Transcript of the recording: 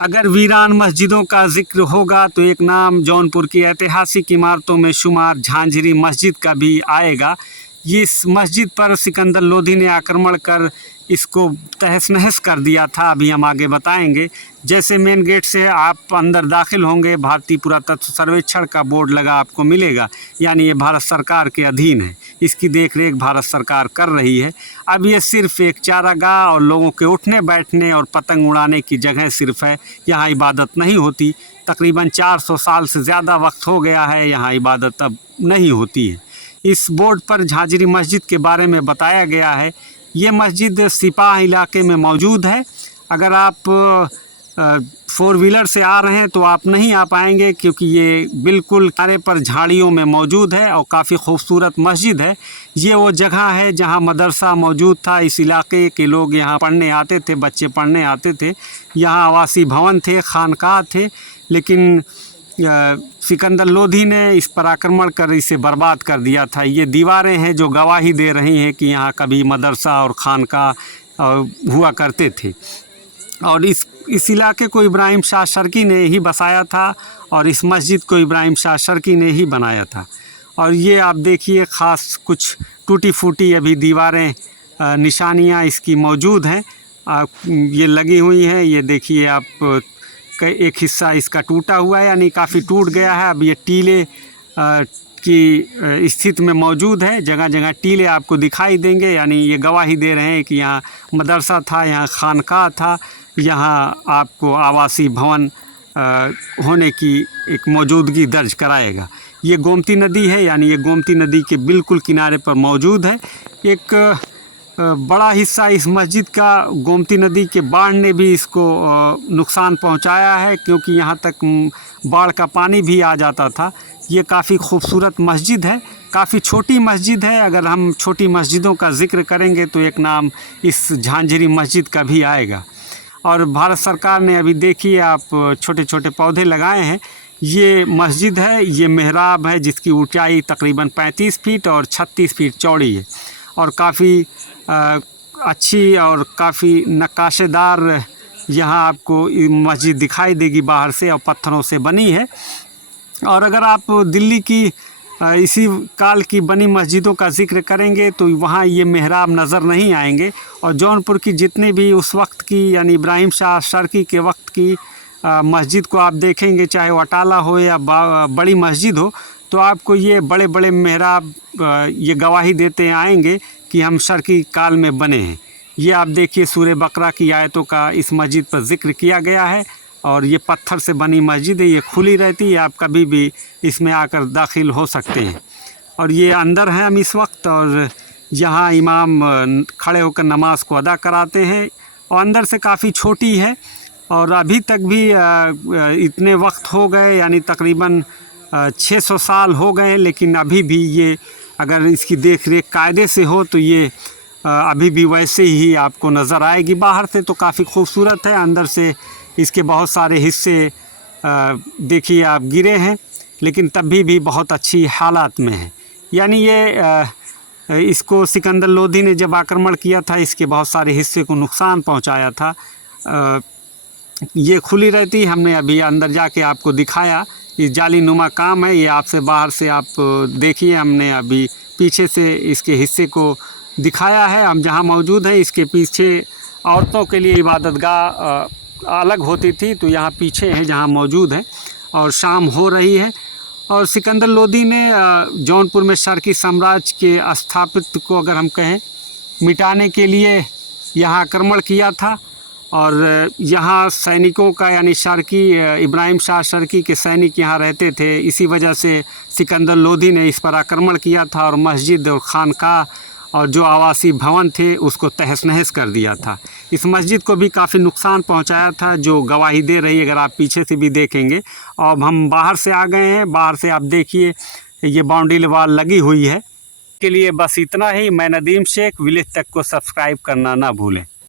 अगर वीरान मस्जिदों का जिक्र होगा तो एक नाम जौनपुर की ऐतिहासिक इमारतों में शुमार झांझरी मस्जिद का भी आएगा। इस मस्जिद पर सिकंदर लोधी ने आक्रमण कर इसको तहस नहस कर दिया था। अभी हम आगे बताएंगे। जैसे मेन गेट से आप अंदर दाखिल होंगे, भारतीय पुरातत्व सर्वेक्षण का बोर्ड लगा आपको मिलेगा, यानी ये भारत सरकार के अधीन है। इसकी देखरेख भारत सरकार कर रही है। अब ये सिर्फ एक चारागाह और लोगों के उठने बैठने और पतंग उड़ाने की जगह सिर्फ है। यहाँ इबादत नहीं होती। तकरीबन 400 साल से ज़्यादा वक्त हो गया है, यहाँ इबादत अब नहीं होती है। इस बोर्ड पर झांझरी मस्जिद के बारे में बताया गया है। ये मस्जिद सिपाह इलाके में मौजूद है। अगर आप 4 व्हीलर से आ रहे हैं तो आप नहीं आ पाएंगे, क्योंकि ये बिल्कुल किनारे पर झाड़ियों में मौजूद है और काफ़ी खूबसूरत मस्जिद है। ये वो जगह है जहाँ मदरसा मौजूद था। इस इलाके के लोग यहाँ पढ़ने आते थे, बच्चे पढ़ने आते थे। यहाँ आवासीय भवन थे, खानकाह थे, लेकिन सिकंदर लोधी ने इस पर आक्रमण कर इसे बर्बाद कर दिया था। ये दीवारें हैं जो गवाही दे रही हैं कि यहाँ कभी मदरसा और खानकाह हुआ करते थे। और इस इलाके को इब्राहिम शाह शर्की ने ही बसाया था और इस मस्जिद को इब्राहिम शाह शर्की ने ही बनाया था। और ये आप देखिए, ख़ास कुछ टूटी फूटी अभी दीवारें, निशानियाँ इसकी मौजूद हैं, ये लगी हुई हैं। ये देखिए आप, एक हिस्सा इसका टूटा हुआ है, यानी काफ़ी टूट गया है। अब ये टीले की स्थिति में मौजूद है। जगह जगह टीले आपको दिखाई देंगे, यानी ये गवाही दे रहे हैं कि यहाँ मदरसा था, यहाँ खानकाह था, यहाँ आपको आवासीय भवन होने की एक मौजूदगी दर्ज कराएगा। ये गोमती नदी है, यानी ये गोमती नदी के बिल्कुल किनारे पर मौजूद है। एक बड़ा हिस्सा इस मस्जिद का गोमती नदी के बाढ़ ने भी इसको नुकसान पहुंचाया है, क्योंकि यहाँ तक बाढ़ का पानी भी आ जाता था। ये काफ़ी खूबसूरत मस्जिद है, काफ़ी छोटी मस्जिद है। अगर हम छोटी मस्जिदों का जिक्र करेंगे तो एक नाम इस झांझरी मस्जिद का भी आएगा। और भारत सरकार ने अभी देखिए आप, छोटे छोटे पौधे लगाए हैं। ये मस्जिद है, ये मेहराब है जिसकी ऊंचाई तकरीबन 35 फीट और 36 फीट चौड़ी है, और काफ़ी अच्छी और काफ़ी नक्काशेदार यहाँ आपको मस्जिद दिखाई देगी बाहर से, और पत्थरों से बनी है। और अगर आप दिल्ली की इसी काल की बनी मस्जिदों का जिक्र करेंगे तो वहाँ ये मेहराब नज़र नहीं आएंगे। और जौनपुर की जितने भी उस वक्त की, यानी इब्राहिम शाह शर्की के वक्त की मस्जिद को आप देखेंगे, चाहे वो अटाला हो या बड़ी मस्जिद हो, तो आपको ये बड़े बड़े मेहराब ये गवाही देते आएंगे कि हम शर्की काल में बने हैं। ये आप देखिए, सूरह बकरा की आयतों का इस मस्जिद पर जिक्र किया गया है। और ये पत्थर से बनी मस्जिद है, ये खुली रहती है, आप कभी भी इसमें आकर दाखिल हो सकते हैं। और ये अंदर हैं हम इस वक्त, और यहाँ इमाम खड़े होकर नमाज को अदा कराते हैं। और अंदर से काफ़ी छोटी है, और अभी तक भी इतने वक्त हो गए, यानी तकरीबन 600 साल हो गए, लेकिन अभी भी ये, अगर इसकी देख रेख कायदे से हो तो ये अभी भी वैसे ही आपको नज़र आएगी। बाहर से तो काफ़ी खूबसूरत है, अंदर से इसके बहुत सारे हिस्से देखिए आप गिरे हैं, लेकिन तभी भी बहुत अच्छी हालात में है। यानी ये इसको सिकंदर लोधी ने जब आक्रमण किया था, इसके बहुत सारे हिस्से को नुकसान पहुंचाया था। ये खुली रहती, हमने अभी अंदर जाके आपको दिखाया। ये जाली नुमा काम है, ये आपसे बाहर से आप देखिए, हमने अभी पीछे से इसके हिस्से को दिखाया है। हम जहाँ मौजूद हैं, इसके पीछे औरतों के लिए इबादतगाह अलग होती थी, तो यहाँ पीछे है जहाँ मौजूद है। और शाम हो रही है, और सिकंदर लोधी ने जौनपुर में शर्की साम्राज्य के स्थापित को, अगर हम कहें, मिटाने के लिए यहाँ आक्रमण किया था। और यहाँ सैनिकों का, यानी शर्की, इब्राहिम शाह शर्की के सैनिक यहाँ रहते थे। इसी वजह से सिकंदर लोधी ने इस पर आक्रमण किया था, और मस्जिद और खानकाह और जो आवासीय भवन थे उसको तहस नहस कर दिया था। इस मस्जिद को भी काफ़ी नुकसान पहुंचाया था, जो गवाही दे रही है, अगर आप पीछे से भी देखेंगे। और हम बाहर से आ गए हैं, बाहर से आप देखिए ये बाउंड्री वॉल लगी हुई है। के लिए बस इतना ही। मैं नदीम शेख, विलेज तक को सब्सक्राइब करना ना भूलें।